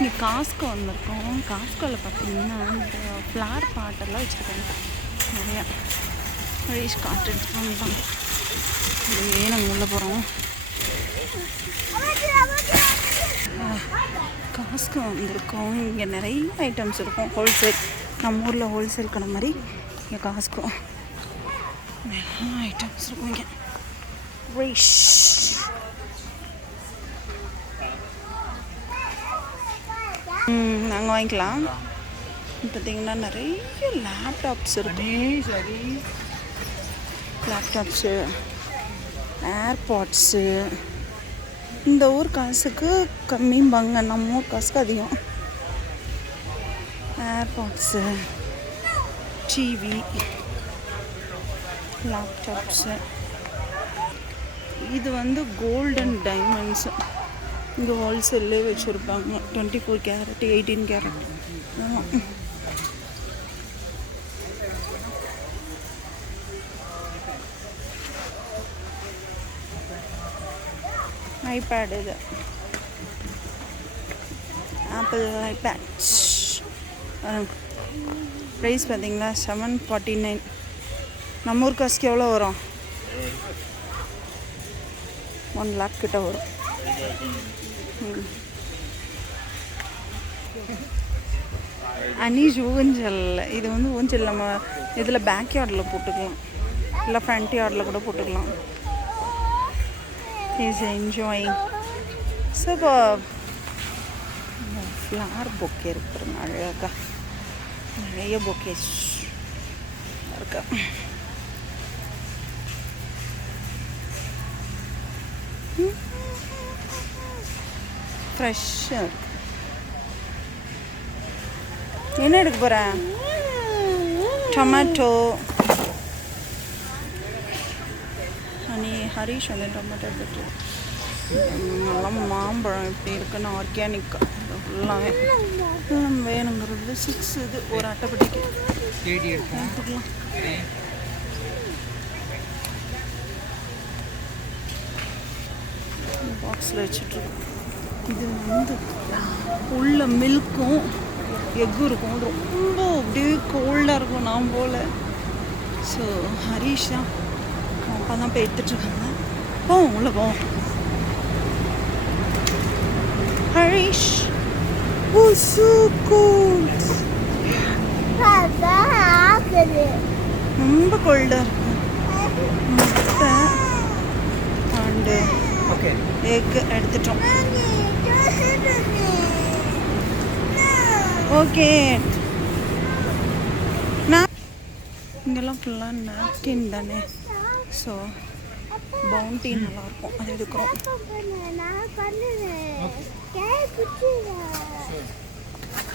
இங்கே காஸ்கோ வந்திருக்கோம். காஸ்கோவில் பார்த்தீங்கன்னா இந்த ஃப்ளார் பாட்டெல்லாம் வச்சுருக்காங்க நிறையா. ஹரீஷ் காட்டு எடுத்துகிட்டு வந்துட்டாங்க. அப்படியே நாங்கள் உள்ளே போகிறோம். காஸ்கோ வந்திருக்கோம். இங்கே நிறைய ஐட்டம்ஸ் இருக்கும். ஹோல்சேல், நம்ம ஊரில் ஹோல்சேல் கடை மாதிரி இங்கே காஸ்கோ நிறைய ஐட்டம்ஸ் இருக்கும். இங்கே ரீஷ் நாங்கள் வாங்கிக்கலாம். பார்த்தீங்கன்னா நிறைய லேப்டாப்ஸ் இருக்கும். Laptops, AirPods. இந்த ஊர் காசுக்கு கம்மிம்பாங்க, நம்ம ஊர் காசுக்கு அதிகம். AirPods, TV, laptops. இது வந்து கோல்டன் டைமண்ட்ஸு. இங்கே ஹோல்சேல்லே வச்சுருப்பாங்க. 24 கேரட், 18 கேரட். ஆமாம். ஐபேட், இது ஆப்பிள் ஐபேட். ப்ரைஸ் பார்த்தீங்களா 749. நம்ம ஊர் காசுக்கு எவ்வளோ வரும்? 1 lakh கிட்ட வரும். அனீஷ் ஊஞ்சல். இது வந்து ஊஞ்சல் நம்ம இதில் பேக் யார்டில் போட்டுக்கலாம், இல்லை ஃப்ரண்ட் யார்டில் கூட போட்டுக்கலாம். Is enjoying. ஸோ இப்போ ஃப்ளார் பொக்கே இருக்கிறாங்க அழகாக. நிறைய பொக்கேஸ் இருக்கா. ஃப்ரெஷ்ஷாக இருக்கு. என்ன எடுக்க போகிறேன்? டொமேட்டோ. ஹரீஷ் வந்து டொமேட்டோ எடுத்துட்டு நல்லா. மாம்பழம் எப்படி இருக்குன்னு ஆர்கானிக்காக ஃபுல்லாகவே வேணுங்கிறது 6 இது ஒரு அட்டைப்பட்டிக்கு எடுத்துக்கலாம். பாக்ஸில் வச்சுட்ருக்கோம். இது வந்து உள்ள மில்க்கும் எக்கும் இருக்கும். ரொம்ப அப்படியே கோல்டாக இருக்கும் நான் போல். ஸோ ஹரீஷ் தான் அப்பா தான் போய் எடுத்துட்ருக்காங்க. போவோம் உள்ள போவோம். ஹரீஷ் ரொம்ப கோல்டாக இருக்கும். முட்டை அண்டு எக்கு எடுத்துட்டோம். ஓகே. இங்கெல்லாம் ஃபுல்லாக நாப்கின் தானே. ஸோ பவுண்டி நல்லாயிருக்கும், அது எடுக்கிறோம்.